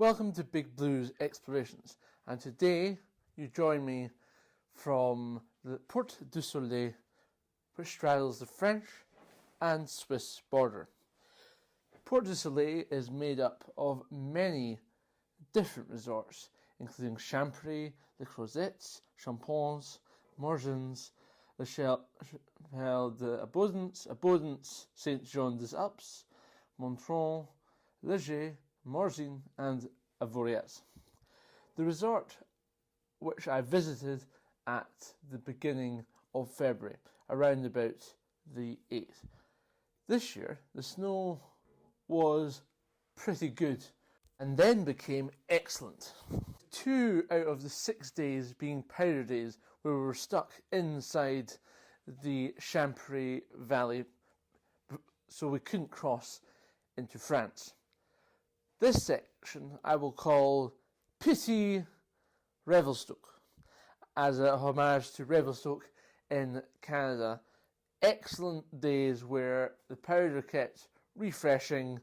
Welcome to Big Blue's Explorations, and today you join me from the Porte du Soleil, which straddles the French and Swiss border. Porte du Soleil is made up of many different resorts, including Champéry, the Chwrette, Champoussin, Morgins, the Chapelle d'Abondance, Saint Jean des Alpes, Montron, Léger, Morgins and Foilleuse. The resort which I visited at the beginning of February, around about the 8th. This year the snow was pretty good and then became excellent. 2 out of the 6 days being powder days where we were stuck inside the Champéry Valley, so we couldn't cross into France. This section I will call Petit Revelstoke, as a homage to Revelstoke in Canada. Excellent days where the powder kept refreshing,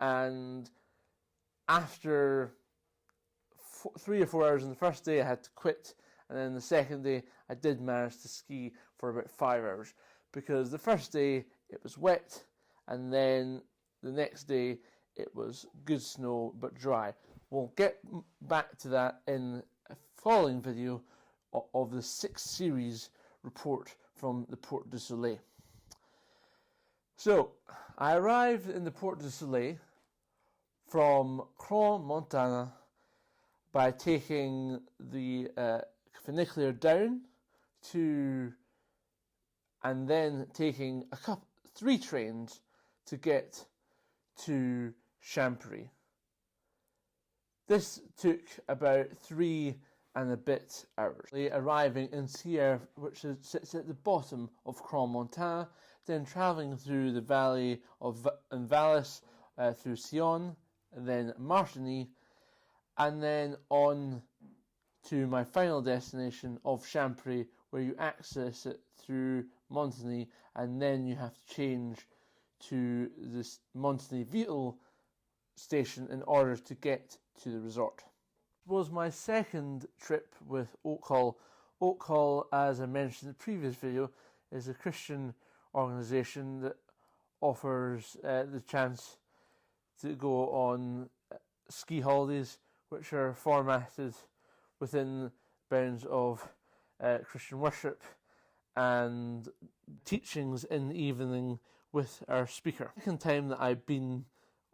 and after 3 or 4 hours on the first day I had to quit, and then the second day I did manage to ski for about 5 hours, because the first day it was wet and then the next day it was good snow but dry. We'll get back to that in a following video of the 6th series report from the Porte du Soleil. So, I arrived in the Porte du Soleil from Crans-Montana by taking the funicular down and then taking 3 trains to get to Champéry. This took about 3 and a bit hours, arriving in Sierre, which sits at the bottom of Crans-Montana, then travelling through the valley of Valais, through Sion, then Martigny, and then on to my final destination of Champéry, where you access it through Montigny, and then you have to change to this Montigny-Vitel station in order to get to the resort. It was my second trip with Haute Col. Haute Col, as I mentioned in the previous video, is a Christian organisation that offers the chance to go on ski holidays which are formatted within bounds of Christian worship and teachings in the evening with our speaker. The second time that I've been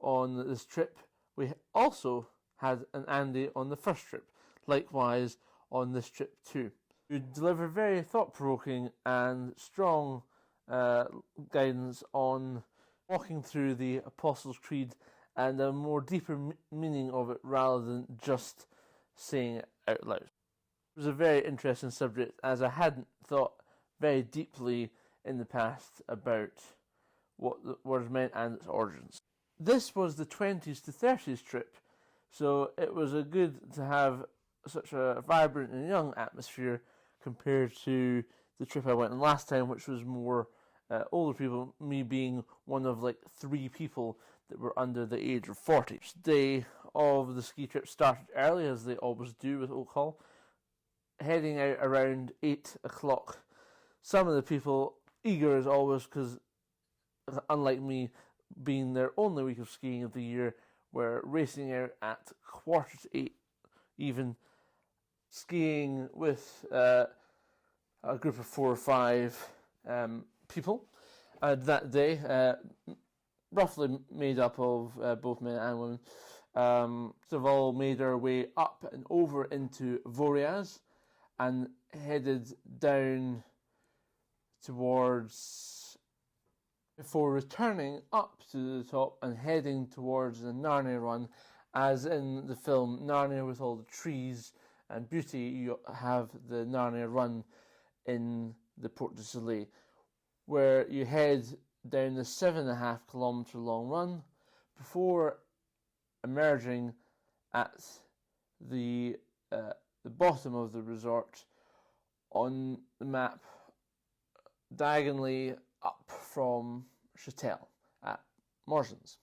on this trip, we also had an Andy on the first trip, likewise on this trip too. You deliver very thought-provoking and strong guidance on walking through the Apostles' Creed and a more deeper meaning of it rather than just saying it out loud. It was a very interesting subject, as I hadn't thought very deeply in the past about what the word meant and its origins. This was the 20s to 30s trip, so it was good to have such a vibrant and young atmosphere compared to the trip I went on last time, which was more older people, me being one of 3 people that were under the age of 40. The day of the ski trip started early, as they always do with Haute Col, heading out around 8 o'clock. Some of the people, eager as always, because unlike me, being their only week of skiing of the year, were racing out at 7:45, even skiing with a group of 4 or 5 people. And that day, roughly made up of both men and women, so we've all made our way up and over into Foilleuse and headed down towards, before returning up to the top and heading towards the Narnia run, as in the film Narnia with all the trees and beauty. You have the Narnia run in the Porte du Soleil, where you head down the 7.5 kilometre long run before emerging at the bottom of the resort on the map, diagonally up from Châtel at Morgins.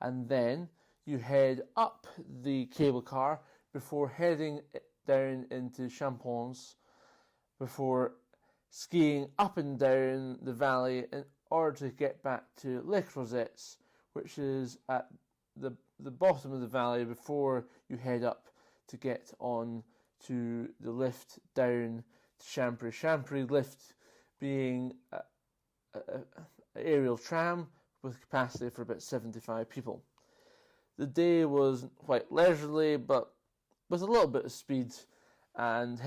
And then you head up the cable car before heading down into Champons, before skiing up and down the valley in order to get back to Lake Rosettes, which is at the bottom of the valley before you head up to get on to the lift down to Champéry. Champéry lift being an aerial tram with capacity for about 75 people. The day was quite leisurely, but with a little bit of speed, and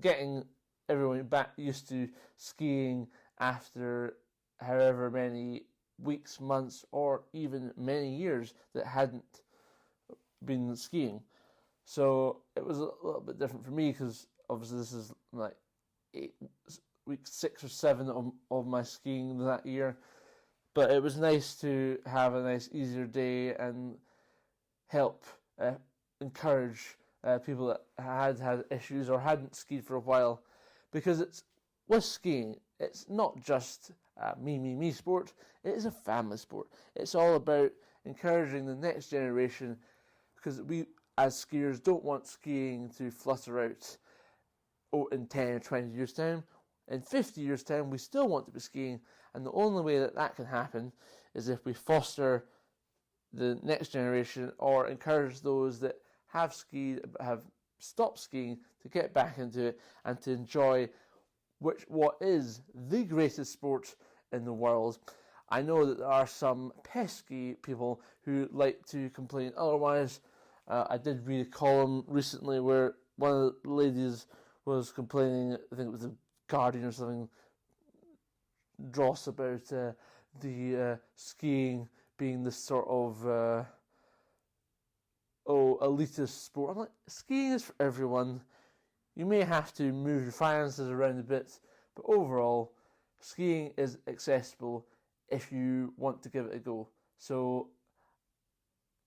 getting everyone back used to skiing after however many weeks, months, or even many years that hadn't been skiing. So it was a little bit different for me, because obviously this is like week 6 or 7 of my skiing that year. But it was nice to have a nice easier day and help encourage people that had issues or hadn't skied for a while, because it's with skiing, it's not just a me sport, it is a family sport. It's all about encouraging the next generation, because we as skiers don't want skiing to flutter out in 10 or 20 years time. In 50 years time we still want to be skiing, and the only way that can happen is if we foster the next generation or encourage those that have skied, have stopped skiing, to get back into it and to enjoy what is the greatest sport in the world. I know that there are some pesky people who like to complain otherwise. I did read a column recently where one of the ladies was complaining, I think it was the Guardian or something, dross about the skiing being this sort of elitist sport. I'm like, skiing is for everyone. You may have to move your finances around a bit, but overall, skiing is accessible if you want to give it a go. So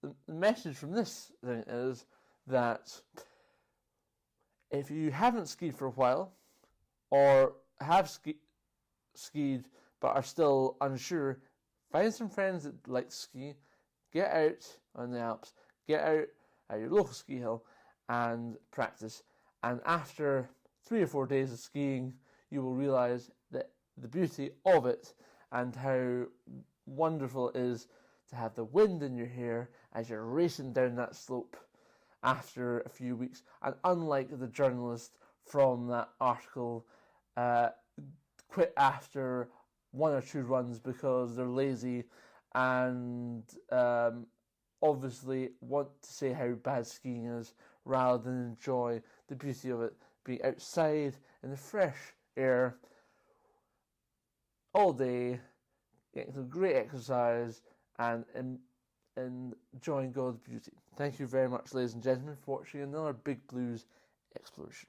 the message from this thing is that if you haven't skied for a while, or have skied but are still unsure, find some friends that like to ski, get out on the Alps, get out at your local ski hill and practice. And after 3 or 4 days of skiing, you will realise that the beauty of it and how wonderful it is to have the wind in your hair as you're racing down that slope after a few weeks. And unlike the journalist from that article, quit after 1 or 2 runs because they're lazy and obviously want to say how bad skiing is rather than enjoy the beauty of it, being outside in the fresh air all day, getting some great exercise and enjoying God's beauty. Thank you very much, ladies and gentlemen, for watching another Big Blues exploration.